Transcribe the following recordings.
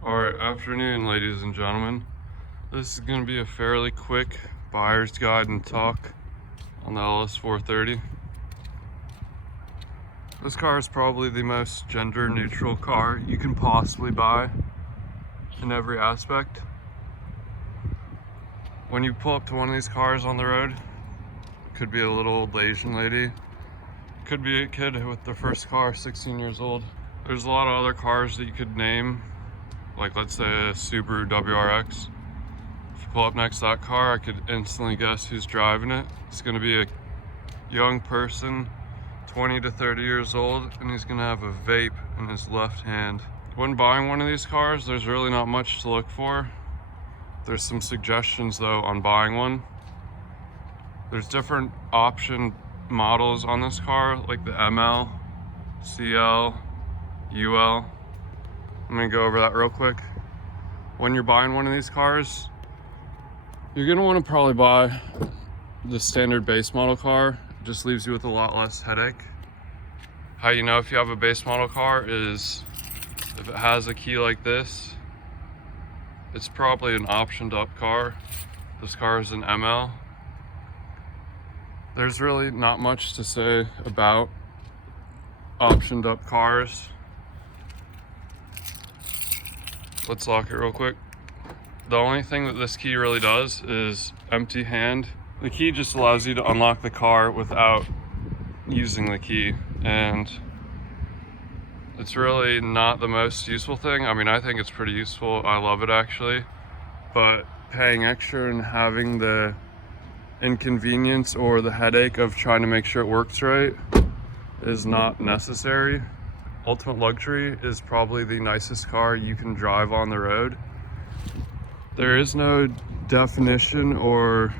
Alright, afternoon ladies and gentlemen. This is going to be a fairly quick buyer's guide and talk on the LS430. This car is probably the most gender neutral car you can possibly buy in every aspect. When you pull up to one of these cars on the road, it could be a little old Asian lady, could be a kid with their first car, 16 years old. There's a lot of other cars that you could name, like let's say a Subaru WRX. If you pull up next to that car, I could instantly guess who's driving it. It's going to be a young person, 20 to 30 years old, and he's going to have a vape in his left hand. When buying one of these cars, there's really not much to look for. There's some suggestions though on buying one. There's different option models on this car, like the ML, CL, UL. I'm gonna go over that real quick. When you're buying one of these cars, you're gonna want to probably buy the standard base model car. It just leaves you with a lot less headache. How you know if you have a base model car is if it has a key like this, it's probably an optioned up car. This car is an ML. There's really not much to say about optioned up cars. Let's lock it real quick. The only thing that this key really does is empty hand. The key just allows you to unlock the car without using the key, and it's really not the most useful thing. I mean, I think it's pretty useful. I love it actually, but paying extra and having the inconvenience or the headache of trying to make sure it works right is not necessary. Ultimate Luxury is probably the nicest car you can drive on the road. There is no definition or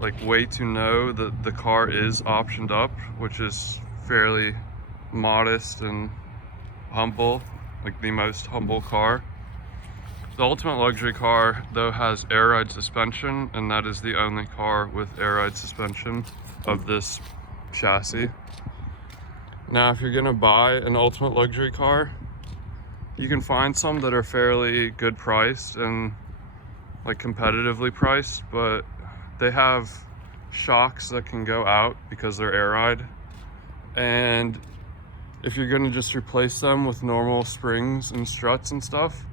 like way to know that the car is optioned up, which is fairly modest and humble, like the most humble car. The Ultimate Luxury car though has air ride suspension, and that is the only car with air ride suspension of this chassis. Now, if you're gonna buy an Ultimate Luxury car, you can find some that are fairly good priced and like competitively priced, but they have shocks that can go out because they're air ride. And if you're gonna just replace them with normal springs and struts and stuff,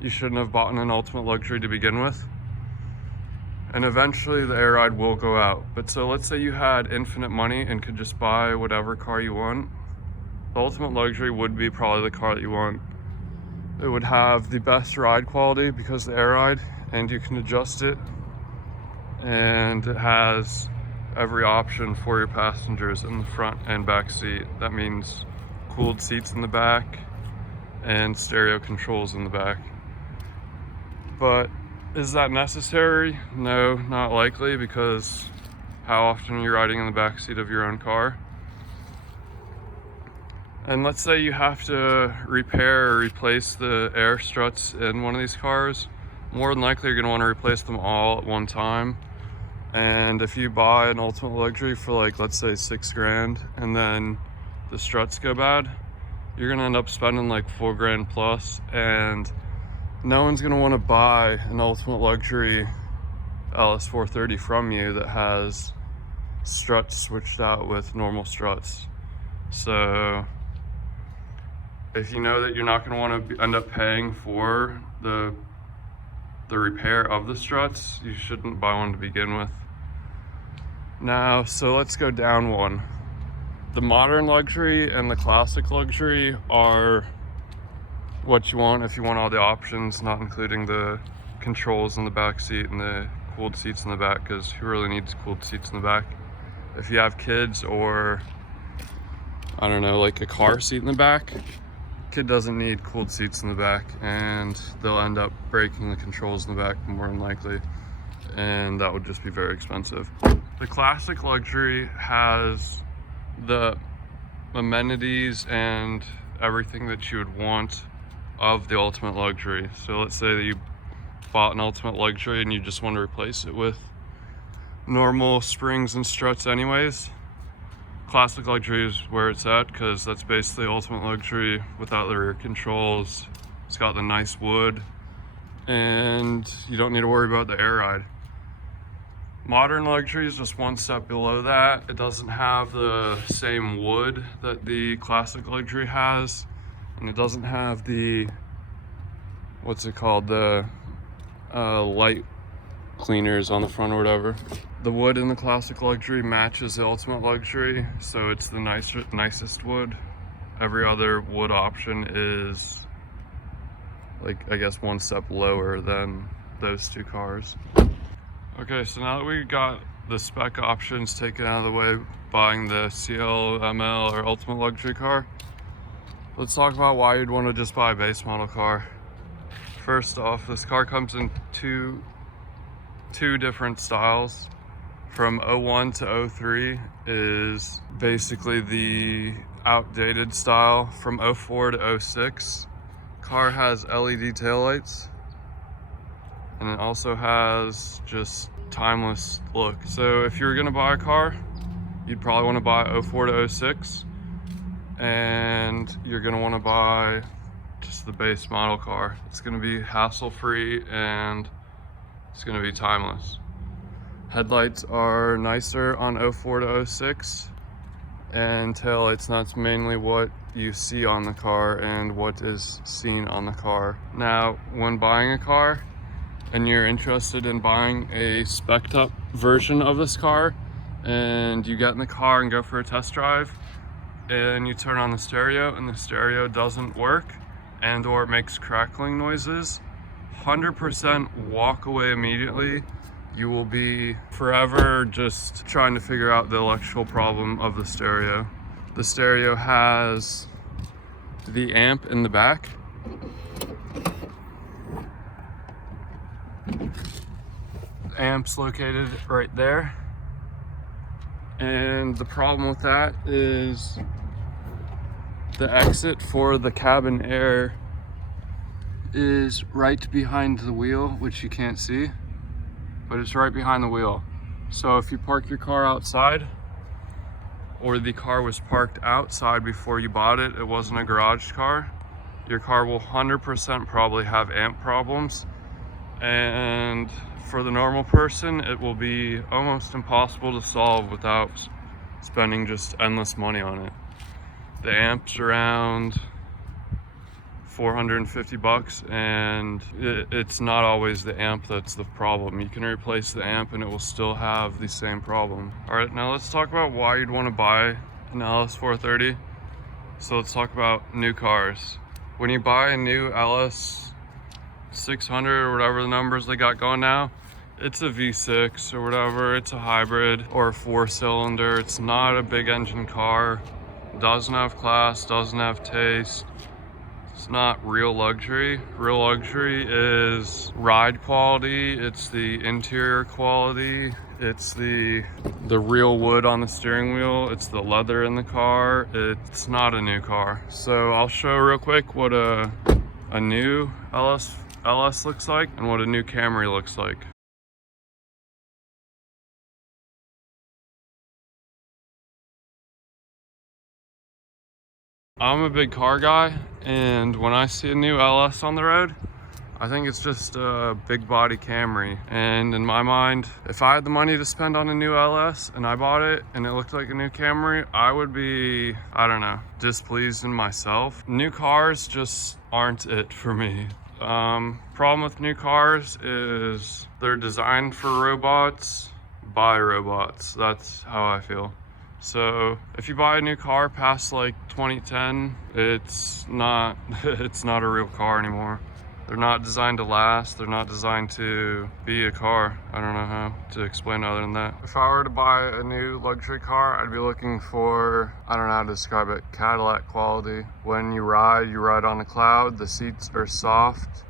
you shouldn't have bought an Ultimate Luxury to begin with. And eventually the air ride will go out. But so let's say you had infinite money and could just buy whatever car you want. The Ultimate Luxury would be probably the car that you want. It would have the best ride quality because of the air ride, and you can adjust it. And it has every option for your passengers in the front and back seat. That means cooled seats in the back and stereo controls in the back. But is that necessary? No, not likely, because how often are you riding in the back seat of your own car? And let's say you have to repair or replace the air struts in one of these cars. More than likely you're going to want to replace them all at one time. And if you buy an Ultimate Luxury for like, let's say $6,000, and then the struts go bad, you're going to end up spending like $4,000 plus, and no one's going to want to buy an Ultimate Luxury LS430 from you that has struts switched out with normal struts. So if you know that you're not going to want to end up paying for the repair of the struts, you shouldn't buy one to begin with. Now, so let's go down one. The Modern Luxury and the Classic Luxury are what you want if you want all the options, not including the controls in the back seat and the cooled seats in the back, because who really needs cooled seats in the back? If you have kids, or I don't know, like a car seat in the back, kid doesn't need cooled seats in the back, and they'll end up breaking the controls in the back more than likely, and that would just be very expensive. The Classic Luxury has the amenities and everything that you would want of the Ultimate Luxury. So let's say that you bought an Ultimate Luxury and you just want to replace it with normal springs and struts anyways. Classic luxury is where it's at, because that's basically ultimate luxury without the rear controls. It's got the nice wood, and you don't need to worry about the air ride. Modern luxury is just one step below that. It doesn't have the same wood that the classic luxury has, and it doesn't have the, what's it called, the light cleaners on the front or whatever. The wood in the classic luxury matches the ultimate luxury, so it's the nicest wood. Every other wood option is, like, I guess one step lower than those two cars. Okay, so now that we got the spec options taken out of the way, buying the CL, ML, or ultimate luxury car, let's talk about why you'd want to just buy a base model car. First off, this car comes in two different styles. From 01 to 03 is basically the outdated style. From 04 to 06, car has LED taillights, and it also has just timeless look. So if you're gonna buy a car, you'd probably want to buy 04 to 06, and you're gonna want to buy just the base model car. It's gonna be hassle-free and it's gonna be timeless. Headlights are nicer on 04 to 06, and taillights, that's mainly what you see on the car and what is seen on the car. Now, when buying a car and you're interested in buying a spec'd up version of this car, and you get in the car and go for a test drive, and you turn on the stereo and the stereo doesn't work and or it makes crackling noises, 100% walk away immediately. You will be forever just trying to figure out the electrical problem of the stereo. The stereo has the amp in the back. The amp's located right there. And the problem with that is the exit for the cabin air is right behind the wheel, which you can't see, but it's right behind the wheel. So if you park your car outside, or the car was parked outside before you bought it, it wasn't a garage car, your car will 100% probably have amp problems. And for the normal person, it will be almost impossible to solve without spending just endless money on it. The amp's around $450, and it's not always the amp that's the problem. You can replace the amp and it will still have the same problem. All right, now let's talk about why you'd want to buy an LS430. So let's talk about new cars. When you buy a new LS600 or whatever the numbers they got going now, it's a V6 or whatever, it's a hybrid or a 4-cylinder. It's not a big engine car, doesn't have class, doesn't have taste. It's not real luxury. Real luxury is ride quality, it's the interior quality, it's the real wood on the steering wheel, it's the leather in the car. It's not a new car. So I'll show real quick what a new LS looks like and what a new Camry looks like. I'm a big car guy, and when I see a new LS on the road, I think it's just a big body Camry. And in my mind, if I had the money to spend on a new LS and I bought it and it looked like a new Camry, I would be, I don't know, displeased in myself. New cars just aren't it for me. Problem with new cars is they're designed for robots by robots. That's how I feel. So if you buy a new car past like 2010, it's not a real car anymore. They're not designed to last. They're not designed to be a car. I don't know how to explain other than that. If I were to buy a new luxury car, I'd be looking for, I don't know how to describe it, Cadillac quality. When you ride on a cloud. The seats are soft,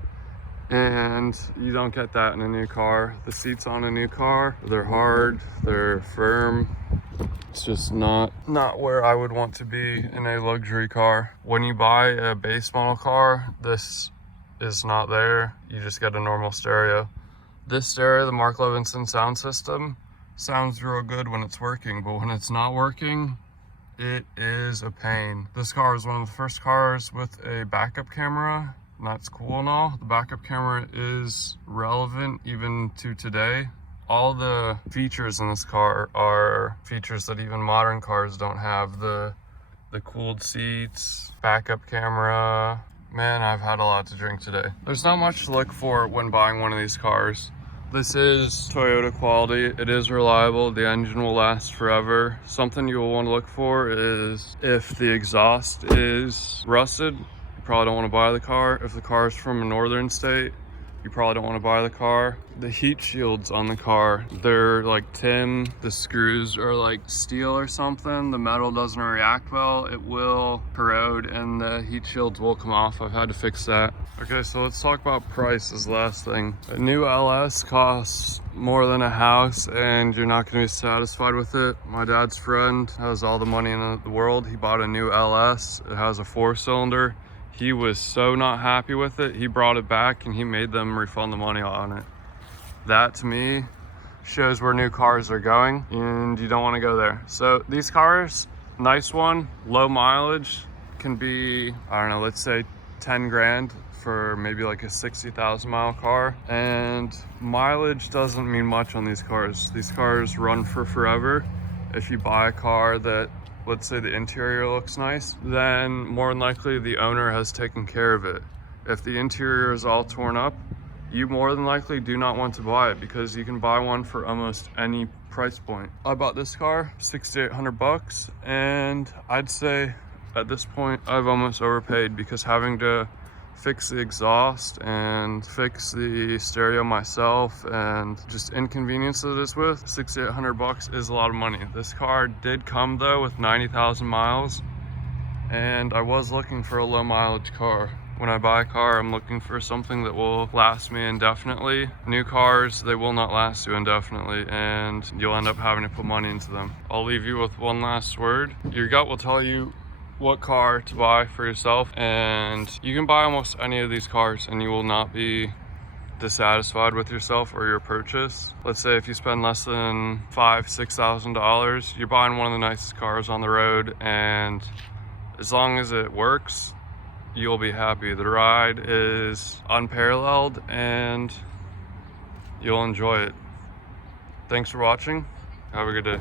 and you don't get that in a new car. The seats on a new car, they're hard, they're firm. It's just not where I would want to be in a luxury car. When you buy a base model car, this is not there. You just get a normal stereo. This stereo, the Mark Levinson sound system, sounds real good when it's working, but when it's not working, it is a pain. This car is one of the first cars with a backup camera, and that's cool and all. The backup camera is relevant even to today. All the features in this car are features that even modern cars don't have. The cooled seats, backup camera. Man, I've had a lot to drink today. There's not much to look for when buying one of these cars. This is Toyota quality. It is reliable. The engine will last forever. Something you will want to look for is if the exhaust is rusted, you probably don't want to buy the car. If the car is from a northern state, you probably don't want to buy the car. The heat shields on the car, they're like tin. The screws are like steel or something. The metal doesn't react well. It will corrode and the heat shields will come off. I've had to fix that. Okay, so let's talk about price as the last thing. A new LS costs more than a house and you're not gonna be satisfied with it. My dad's friend has all the money in the world. He bought a new LS. It has a 4-cylinder. He was so not happy with it, he brought it back and he made them refund the money on it. That to me shows where new cars are going and you don't want to go there. So these cars, nice one, low mileage, can be, I don't know, let's say 10 grand for maybe like a 60,000 mile car. And mileage doesn't mean much on these cars. These cars run for forever. If you buy a car that, let's say the interior looks nice, then more than likely the owner has taken care of it. If the interior is all torn up, you more than likely do not want to buy it because you can buy one for almost any price point. I bought this car, 6,800 bucks, and I'd say at this point I've almost overpaid because having to fix the exhaust and fix the stereo myself and just inconvenience that it's with, 6,800 bucks is a lot of money. This car did come though with 90,000 miles and I was looking for a low mileage car. When I buy a car, I'm looking for something that will last me indefinitely. New cars, they will not last you indefinitely and you'll end up having to put money into them. I'll leave you with one last word. Your gut will tell you what car to buy for yourself, and you can buy almost any of these cars and you will not be dissatisfied with yourself or your purchase. Let's say if you spend less than $5,000-$6,000, you're buying one of the nicest cars on the road, and as long as it works, you'll be happy. The ride is unparalleled and you'll enjoy it. Thanks for watching. Have a good day.